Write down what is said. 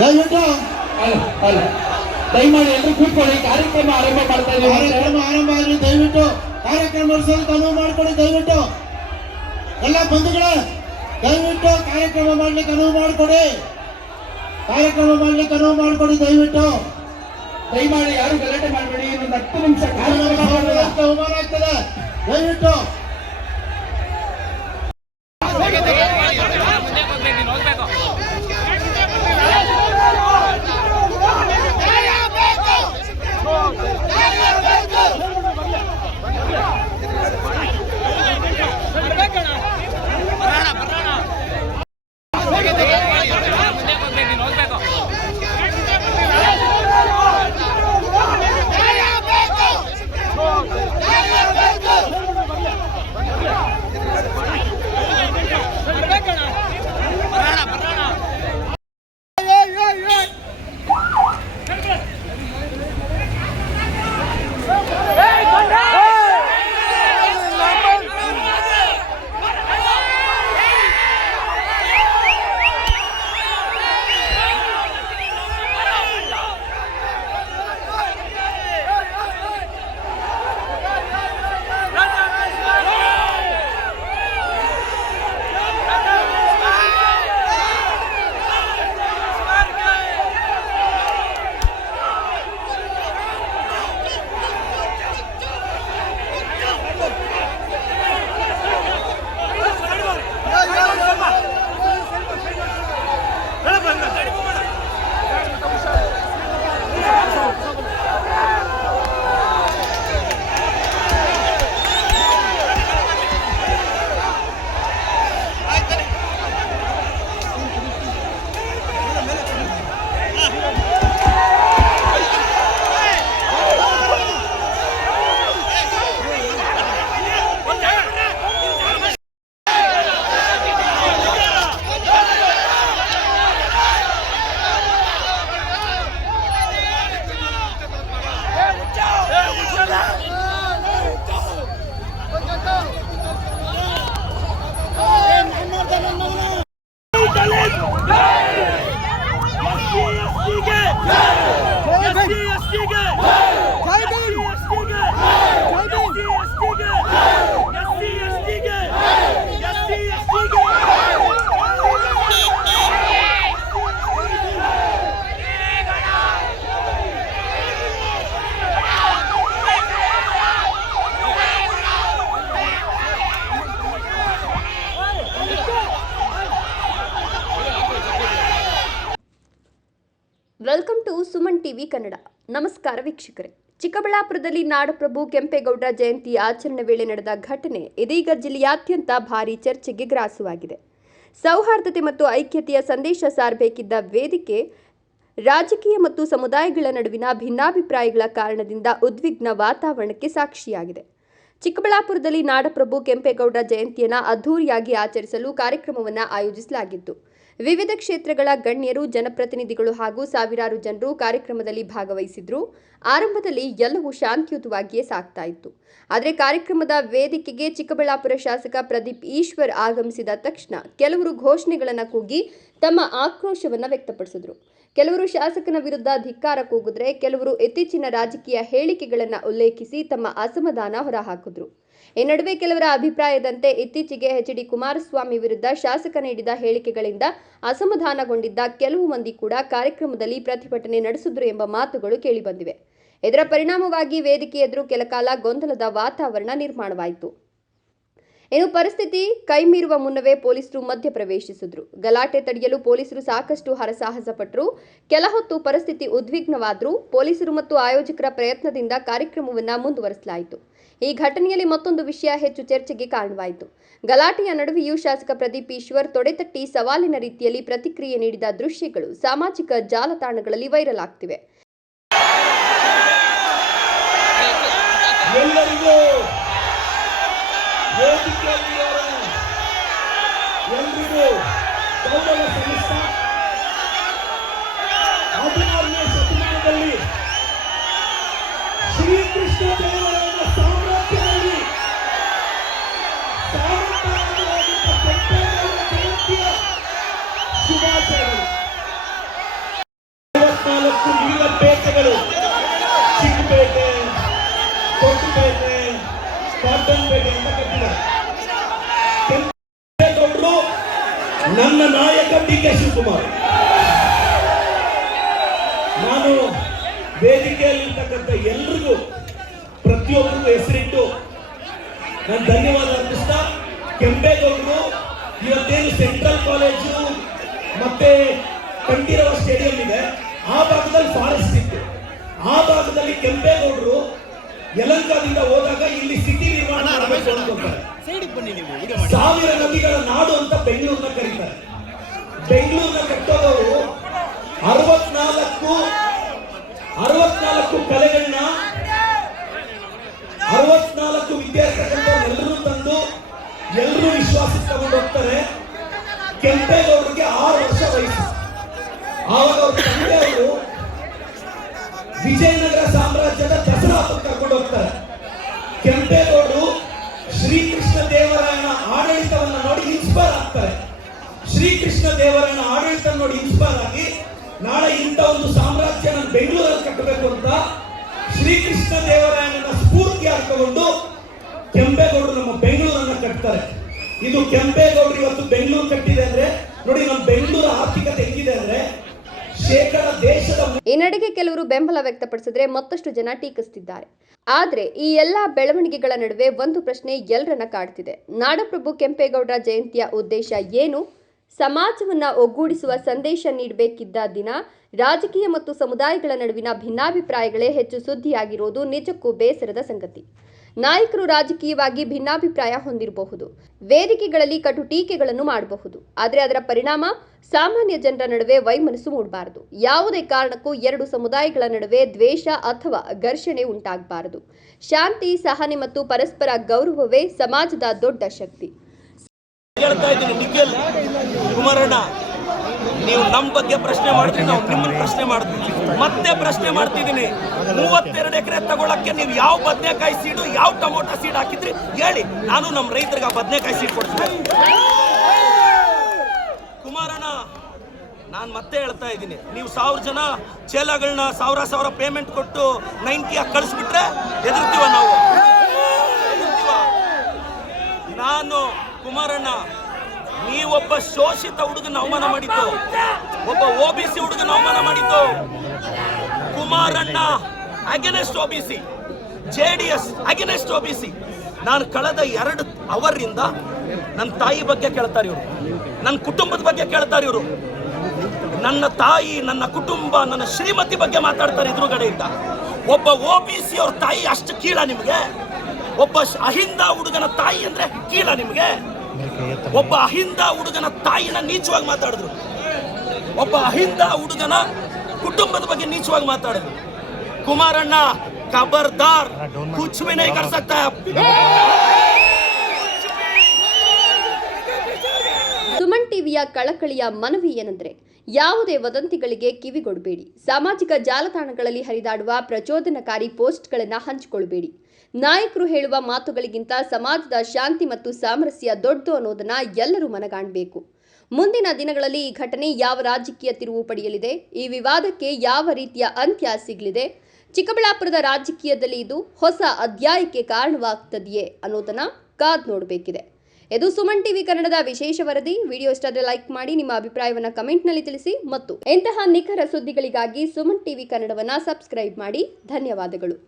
ದಯವಿಟ್ಟು ಅಲ್ಲ ದಯಮಾಡಿ ಎಲ್ಲರೂ ಕೂತ್ಕೊಳ್ಳಿ. ಕಾರ್ಯಕ್ರಮ ಆರಂಭ ಮಾಡ್ತಾ ಇದ್ದೀವಿ. ಕಾರ್ಯಕ್ರಮ ಆರಂಭ ಆಗಲಿ. ದಯವಿಟ್ಟು ಕಾರ್ಯಕ್ರಮ ನಡೆಸೋದಕ್ಕೆ ಅನುವು ಮಾಡಿಕೊಡಿ. ದಯವಿಟ್ಟು ಎಲ್ಲ ಬಂಧುಗಳೇ ದಯವಿಟ್ಟು ಕಾರ್ಯಕ್ರಮ ಮಾಡ್ಲಿಕ್ಕೆ ಅನುವು ಮಾಡಿಕೊಡಿ. ಕಾರ್ಯಕ್ರಮ ಮಾಡ್ಲಿಕ್ಕೆ ಅನುವು ಮಾಡಿಕೊಡಿ. ದಯವಿಟ್ಟು ದಯಮಾಡಿ ಯಾರು ಗಲಾಟೆ ಮಾಡಬೇಡಿ. ಇನ್ನೊಂದು 10 ನಿಮಿಷ ಕಾರ್ಯಕ್ರಮ ಅವಮಾನ ಆಗ್ತದೆ. ದಯವಿಟ್ಟು welcome to Suman TV Kannada. ನಮಸ್ಕಾರ ವೀಕ್ಷಕರೇ. ಚಿಕ್ಕಬಳ್ಳಾಪುರದಲ್ಲಿ ನಾಡಪ್ರಭು ಕೆಂಪೇಗೌಡರ ಜಯಂತಿ ಆಚರಣೆ ವೇಳೆ ನಡೆದ ಘಟನೆ ಇದೀಗ ಜಿಲ್ಲೆಯಾದ್ಯಂತ ಭಾರೀ ಚರ್ಚೆಗೆ ಗ್ರಾಸವಾಗಿದೆ. ಸೌಹಾರ್ದತೆ ಮತ್ತು ಐಕ್ಯತೆಯ ಸಂದೇಶ ಸಾರಬೇಕಿದ್ದ ವೇದಿಕೆ ರಾಜಕೀಯ ಮತ್ತು ಸಮುದಾಯಗಳ ನಡುವಿನ ಭಿನ್ನಾಭಿಪ್ರಾಯಗಳ ಕಾರಣದಿಂದ ಉದ್ವಿಗ್ನ ವಾತಾವರಣಕ್ಕೆ ಸಾಕ್ಷಿಯಾಗಿದೆ. ಚಿಕ್ಕಬಳ್ಳಾಪುರದಲ್ಲಿ ನಾಡಪ್ರಭು ಕೆಂಪೇಗೌಡರ ಜಯಂತಿಯನ್ನು ಅದ್ಧೂರಿಯಾಗಿ ಆಚರಿಸಲು ಕಾರ್ಯಕ್ರಮವನ್ನು ಆಯೋಜಿಸಲಾಗಿತ್ತು. ವಿವಿಧ ಕ್ಷೇತ್ರಗಳ ಗಣ್ಯರು, ಜನಪ್ರತಿನಿಧಿಗಳು ಹಾಗೂ ಸಾವಿರಾರು ಜನರು ಕಾರ್ಯಕ್ರಮದಲ್ಲಿ ಭಾಗವಹಿಸಿದ್ರು. ಆರಂಭದಲ್ಲಿ ಎಲ್ಲವೂ ಶಾಂತಿಯುತವಾಗಿಯೇ ಸಾಗ್ತಾ ಇತ್ತು. ಆದರೆ ಕಾರ್ಯಕ್ರಮದ ವೇದಿಕೆಗೆ ಚಿಕ್ಕಬಳ್ಳಾಪುರ ಶಾಸಕ ಪ್ರದೀಪ್ ಈಶ್ವರ್ ಆಗಮಿಸಿದ ತಕ್ಷಣ ಕೆಲವರು ಘೋಷಣೆಗಳನ್ನು ಕೂಗಿ ತಮ್ಮ ಆಕ್ರೋಶವನ್ನು ವ್ಯಕ್ತಪಡಿಸಿದ್ರು. ಕೆಲವರು ಶಾಸಕನ ವಿರುದ್ಧ ಧಿಕ್ಕಾರ ಕೂಗಿದ್ರೆ, ಕೆಲವರು ಇತ್ತೀಚಿನ ರಾಜಕೀಯ ಹೇಳಿಕೆಗಳನ್ನು ಉಲ್ಲೇಖಿಸಿ ತಮ್ಮ ಅಸಮಾಧಾನ ಹೊರಹಾಕಿದ್ರು. ಈ ನಡುವೆ ಕೆಲವರ ಅಭಿಪ್ರಾಯದಂತೆ ಇತ್ತೀಚೆಗೆ ಎಚ್.ಡಿ. ಕುಮಾರಸ್ವಾಮಿ ವಿರುದ್ಧ ಶಾಸಕ ನೀಡಿದ ಹೇಳಿಕೆಗಳಿಂದ ಅಸಮಾಧಾನಗೊಂಡಿದ್ದ ಕೆಲವು ಮಂದಿ ಕೂಡ ಕಾರ್ಯಕ್ರಮದಲ್ಲಿ ಪ್ರತಿಭಟನೆ ನಡೆಸಿದ್ರು ಎಂಬ ಮಾತುಗಳು ಕೇಳಿಬಂದಿವೆ. ಇದರ ಪರಿಣಾಮವಾಗಿ ವೇದಿಕೆ ಎದುರು ಕೆಲಕಾಲ ಗೊಂದಲದ ವಾತಾವರಣ ನಿರ್ಮಾಣವಾಯಿತು. ಇನ್ನು ಪರಿಸ್ಥಿತಿ ಕೈಮೀರುವ ಮುನ್ನವೇ ಪೊಲೀಸರು ಮಧ್ಯ ಪ್ರವೇಶಿಸಿದ್ರು. ಗಲಾಟೆ ತಡೆಯಲು ಪೊಲೀಸರು ಸಾಕಷ್ಟು ಹರಸಾಹಸ ಪಟ್ಟರು. ಕೆಲ ಹೊತ್ತು ಪರಿಸ್ಥಿತಿ ಉದ್ವಿಗ್ನವಾದರೂ ಪೊಲೀಸರು ಮತ್ತು ಆಯೋಜಕರ ಪ್ರಯತ್ನದಿಂದ ಕಾರ್ಯಕ್ರಮವನ್ನು ಮುಂದುವರಿಸಲಾಯಿತು. ಈ ಘಟನೆಯಲ್ಲಿ ಮತ್ತೊಂದು ವಿಷಯ ಹೆಚ್ಚು ಚರ್ಚೆಗೆ ಕಾರಣವಾಯಿತು. ಗಲಾಟೆಯ ನಡುವೆಯೂ ಶಾಸಕ ಪ್ರದೀಪ್ ಈಶ್ವರ್ ತೊಡೆತಟ್ಟಿ ಸವಾಲಿನ ರೀತಿಯಲ್ಲಿ ಪ್ರತಿಕ್ರಿಯೆ ನೀಡಿದ ದೃಶ್ಯಗಳು ಸಾಮಾಜಿಕ ಜಾಲತಾಣಗಳಲ್ಲಿ ವೈರಲ್ ಆಗ್ತಿವೆ. ಶ್ರೀಕೃಷ್ಣ ಕೆ ಶಿವಕುಮಾರ್. ನಾನು ವೇದಿಕೆಯಲ್ಲಿರ್ತಕ್ಕಂಥ ಎಲ್ರಿಗೂ ಪ್ರತಿಯೊಬ್ಬರಿಗೂ ಹೆಸರಿಟ್ಟು ನಾನು ಧನ್ಯವಾದ ಅರ್ಪಿಸ್ತಾ, ಕೆಂಪೇಗೌಡರು ಇವತ್ತೇನು ಸೆಂಟ್ರಲ್ ಕಾಲೇಜು ಮತ್ತೆ ಕಂಠೀರವ ಸ್ಟೇಡಿಯಂ ಇದೆ, ಆ ಭಾಗದಲ್ಲಿ ಫಾರೆಸ್ಟ್ ಇತ್ತು. ಆ ಭಾಗದಲ್ಲಿ ಕೆಂಪೇಗೌಡರು ಯಲಹಂಕದಿಂದ ಹೋದಾಗ ಇಲ್ಲಿ ಸಿಟಿ ನಿರ್ಮಾಣ ಮಾಡಬೇಕು ಅನ್ಕೊಂತಾರೆ. 1000 ನದಿಗಳ ನಾಡು ಅಂತ ಬೆಂಗಳೂರನ್ನ ಕರೀತಾರೆ. ಬೆಂಗಳೂರನ್ನ ಕಟ್ಟೋದವರು 64 ಕಲೆಗಳನ್ನ 64 ವಿದ್ಯಾರ್ಥಿಗಳನ್ನೆಲ್ಲರೂ ತಂದು ಎಲ್ಲರೂ ವಿಶ್ವಾಸಕ್ಕೆ ತಗೊಂಡು ಹೋಗ್ತಾರೆ. ಕೆಂಪೇಗೌಡರಿಗೆ 6 ವರ್ಷ ವಯಸ್ಸು. ಆವಾಗ ಅವ್ರ ತಂದೆಯವರು ವಿಜಯನಗರ ಸಾಮ್ರಾಜ್ಯದ ದಸರಾ ಹಬ್ಬಕ್ಕೆ ಕರ್ಕೊಂಡು ಹೋಗ್ತಾರೆ. ಕೆಂಪೇಗೌಡರು ಶ್ರೀಕೃಷ್ಣ ದೇವರಾಯನ ಆಡಳಿತವನ್ನು ನೋಡಿ ಇನ್ಸ್ಪೈರ್ ಆಗ್ತಾರೆ. ಶ್ರೀಕೃಷ್ಣ ದೇವರಾಯನ ಆಡಳಿತ ನೋಡಿ ಇನ್ಸ್ಪೈರ್ ಆಗಿ ನಾಳೆ ಇಂಥ ಒಂದು ಸಾಮ್ರಾಜ್ಯ ನಾನು ಬೆಂಗಳೂರಲ್ಲಿ ಕಟ್ಟಬೇಕು ಅಂತ ಶ್ರೀಕೃಷ್ಣ ದೇವರಾಯನ ಸ್ಫೂರ್ತಿ ಹಾಕಿಕೊಂಡು ಕೆಂಪೇಗೌಡರು ನಮ್ಮ ಬೆಂಗಳೂರನ್ನ ಕಟ್ತಾರೆ. ಇದು ಕೆಂಪೇಗೌಡರು ಇವತ್ತು ಬೆಂಗಳೂರು ಕಟ್ಟಿದೆ ಅಂದ್ರೆ ನೋಡಿ ನಮ್ಮ ಬೆಂಗಳೂರು ಆರ್ಥಿಕತೆ ಹೆಂಗಿದೆ ಅಂದ್ರೆ ದೇಶದ. ಈ ನಡೆಗೆ ಕೆಲವರು ಬೆಂಬಲ ವ್ಯಕ್ತಪಡಿಸಿದ್ರೆ ಮತ್ತಷ್ಟು ಜನ ಟೀಕಿಸುತ್ತಿದ್ದಾರೆ. ಆದ್ರೆ ಈ ಎಲ್ಲಾ ಬೆಳವಣಿಗೆಗಳ ನಡುವೆ ಒಂದು ಪ್ರಶ್ನೆ ಎಲ್ಲರನ್ನ ಕಾಡ್ತಿದೆ. ನಾಡಪ್ರಭು ಕೆಂಪೇಗೌಡರ ಜಯಂತಿಯ ಉದ್ದೇಶ ಏನು? ಸಮಾಜವನ್ನ ಒಗ್ಗೂಡಿಸುವ ಸಂದೇಶ ನೀಡಬೇಕಿದ್ದ ದಿನ ರಾಜಕೀಯ ಮತ್ತು ಸಮುದಾಯಗಳ ನಡುವಿನ ಭಿನ್ನಾಭಿಪ್ರಾಯಗಳೇ ಹೆಚ್ಚು ಸುದ್ದಿಯಾಗಿರೋದು ನಿಜಕ್ಕೂ ಬೇಸರದ ಸಂಗತಿ. ನಾಯಕರು ರಾಜಕೀಯವಾಗಿ ಭಿನ್ನಾಭಿಪ್ರಾಯ ಹೊಂದಿರಬಹುದು, ವೇದಿಕೆಗಳಲ್ಲಿ ಕಟು ಟೀಕೆಗಳನ್ನು ಮಾಡಬಹುದು, ಆದರೆ ಅದರ ಪರಿಣಾಮ ಸಾಮಾನ್ಯ ಜನರ ನಡುವೆ ವೈಮನಸ್ಸು ಮೂಡಬಾರದು. ಯಾವುದೇ ಕಾರಣಕ್ಕೂ ಎರಡು ಸಮುದಾಯಗಳ ನಡುವೆ ದ್ವೇಷ ಅಥವಾ ಘರ್ಷಣೆ ಉಂಟಾಗಬಾರದು. ಶಾಂತಿ, ಸಹನೆ ಮತ್ತು ಪರಸ್ಪರ ಗೌರವವೇ ಸಮಾಜದ ದೊಡ್ಡ ಶಕ್ತಿ. ನಿಖಿಲ್ ಕುಮಾರಣ್ಣ, ನೀವು ನಮ್ಮ ಬಗ್ಗೆ ಪ್ರಶ್ನೆ ಮಾಡಿದ್ರೆ ನಾವು ನಿಮ್ಮನ್ನ ಪ್ರಶ್ನೆ ಮಾಡ್ತೀವಿ. ಮತ್ತೆ ಪ್ರಶ್ನೆ ಮಾಡ್ತಿದ್ದೀನಿ, 32 ಎಕರೆ ತಗೊಳಕ್ಕೆ ನೀವು ಯಾವ ಬದನೆಕಾಯಿ ಸೀಡು ಯಾವ ಟೊಮೊಟೊ ಸೀಡ್ ಹಾಕಿದ್ರಿ ಹೇಳಿ, ನಾನು ನಮ್ಮ ರೈತರಿಗೆ ಬದನೆಕಾಯಿ ಸೀಡ್ ಕೊಡ್ತೀನಿ. ಕುಮಾರಣ್ಣ, ನಾನು ಮತ್ತೆ ಹೇಳ್ತಾ ಇದ್ದೀನಿ, ನೀವು 1000 ಜನ ಚೇಲಗಳನ್ನ 1000 ಪೇಮೆಂಟ್ ಕೊಟ್ಟು 90 ಕಳಿಸ್ಬಿಟ್ರೆ ಎದುರ್ತೀವ ನಾವು. ನಾನು ಕುಮಾರಣ್ಣ, ನೀವೊಬ್ಬ ಶೋಷಿತ ಹುಡುಗನ ಅವಮಾನ ಮಾಡಿದ್ದು, ಒಬ್ಬ OBC ಹುಡುಗನ ಅವಮಾನ ಮಾಡಿದ್ದು. Kumaranna against OBC, JDS against OBC. ನಾನು ಕಳೆದ 2 ಅವರಿಂದ ನನ್ನ ತಾಯಿ ಬಗ್ಗೆ ಕೇಳ್ತಾರೆ ಇವರು, ನನ್ನ ಕುಟುಂಬದ ಬಗ್ಗೆ ಕೇಳ್ತಾರೆ ಇವರು. ನನ್ನ ತಾಯಿ, ನನ್ನ ಕುಟುಂಬ, ನನ್ನ ಶ್ರೀಮತಿ ಬಗ್ಗೆ ಮಾತಾಡ್ತಾರೆ ಎದುರುಗಡೆಯಿಂದ. ಒಬ್ಬ OBC ಅವ್ರ ತಾಯಿ ಅಷ್ಟು ಕೀಳ ನಿಮಗೆ? ಒಬ್ಬ ಅಹಿಂದ ಹುಡುಗನ ತಾಯಿ ಅಂದ್ರೆ ಕೀಳ ನಿಮಗೆ? ಒಬ್ಬ ಅಹಿಂದ ಹುಡುಗನ ತಾಯಿನ ನೀಚವಾಗಿ ಮಾತಾಡಿದ್ರು, ಒಬ್ಬ ಅಹಿಂದ ಹುಡುಗನ ಕುಟುಂಬದ ಬಗ್ಗೆ ನೀಚವಾಗಿ ಮಾತಾಡಿದ್ರು. ಕುಮಾರಣ್ಣ, ಖಬರ್ದಾರ್, ಕುಚ್ ಭಿ ನಹೀ ಕರ್ ಸಕ್ತಾ. ಸುಮನ್ ಟಿವಿಯ ಕಳಕಳಿಯ ಮನವಿ ಏನೆಂದರೆ, ಯಾವುದೇ ವದಂತಿಗಳಿಗೆ ಕಿವಿಗೊಡಬೇಡಿ. ಸಾಮಾಜಿಕ ಜಾಲತಾಣಗಳಲ್ಲಿ ಹರಿದಾಡುವ ಪ್ರಚೋದನಕಾರಿ ಪೋಸ್ಟ್ಗಳನ್ನು ಹಂಚಿಕೊಳ್ಳಬೇಡಿ. ನಾಯಕರು ಹೇಳುವ ಮಾತುಗಳಿಗಿಂತ ಸಮಾಜದ ಶಾಂತಿ ಮತ್ತು ಸಾಮರಸ್ಯ ದೊಡ್ಡದು ಅನ್ನೋದನ್ನ ಎಲ್ಲರೂ ಮನಗಾಣಬೇಕು. ಮುಂದಿನ ದಿನಗಳಲ್ಲಿ ಈ ಘಟನೆ ಯಾವ ರಾಜಕೀಯ ತಿರುವು ಪಡೆಯಲಿದೆ, ಈ ವಿವಾದಕ್ಕೆ ಯಾವ ರೀತಿಯ ಅಂತ್ಯ ಸಿಗಲಿದೆ, ಚಿಕ್ಕಬಳ್ಳಾಪುರದ ರಾಜಕೀಯದಲ್ಲಿ ಇದು ಹೊಸ ಅಧ್ಯಾಯಕ್ಕೆ ಕಾರಣವಾಗ್ತದೆಯೇ ಅನ್ನೋದನ್ನ ಕಾದ್ ನೋಡಬೇಕಿದೆ. ಇದು ಸುಮನ್ ಟಿವಿ ಕನ್ನಡದ ವಿಶೇಷ ವರದಿ. ವಿಡಿಯೋ ಇಷ್ಟಕ್ಕೆ ಲೈಕ್ ಮಾಡಿ, ನಿಮ್ಮ ಅಭಿಪ್ರಾಯವನ್ನು ಕಮೆಂಟ್ನಲ್ಲಿ ತಿಳಿಸಿ ಮತ್ತು ಇಂತಹ ನಿಖರ ಸುದ್ದಿಗಳಿಗಾಗಿ ಸುಮನ್ ಟಿವಿ ಕನ್ನಡವನ್ನು ಸಬ್ಸ್ಕ್ರೈಬ್ ಮಾಡಿ. ಧನ್ಯವಾದಗಳು.